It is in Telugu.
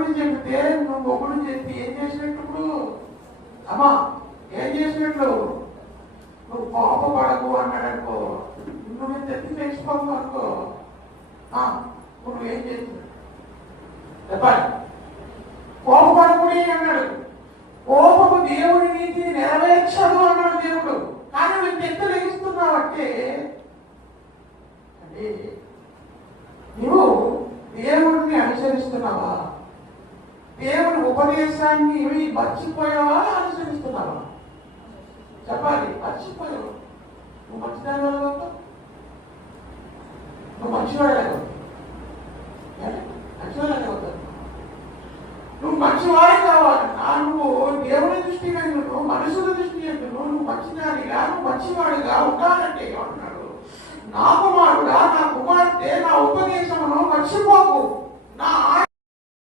దేవుడు చెబితే నువ్వు మొగుడు చెప్పి ఏం చేసినట్టు? ఇప్పుడు అమ్మా ఏం చేసినట్లు? నువ్వు కోపపడకు అన్నాడు అనుకో, నువ్వు తెప్పి తెచ్చిపోతావు అనుకో, నువ్వేం చేస్తున్నావు చెప్పాలి. కోపపడకుడి అన్నాడు. కోపము దేవుడి నీతిని నెరవేర్చదు అన్నాడు దేవుడు. కానీ నువ్వు తెప్పి లెగిస్తున్నావంటే అంటే నువ్వు దేవుడిని అనుసరిస్తున్నావా? దేవుడి ఉపదేశాన్ని మర్చిపోయావా? అనుసరిస్తున్నావా? చెప్పాలి. మర్చిపోయావు. నువ్వు మంచిదాని వల్ల అవుతావు, నువ్వు మంచివాడే అవుతావు, మంచివాడే అవుతావు. నువ్వు మంచివాడే కావాలన్నా నువ్వు దేవుని దృష్టి నువ్వు మనుషుల దృష్టి నువ్వు మంచిదానిగా నువ్వు మంచివాడిగా ఉండాలంటే ఏమంటున్నాడు? నా కుమారుడా, నా కుమార్తె, నా ఉపదేశమును మర్చిపోకు, నా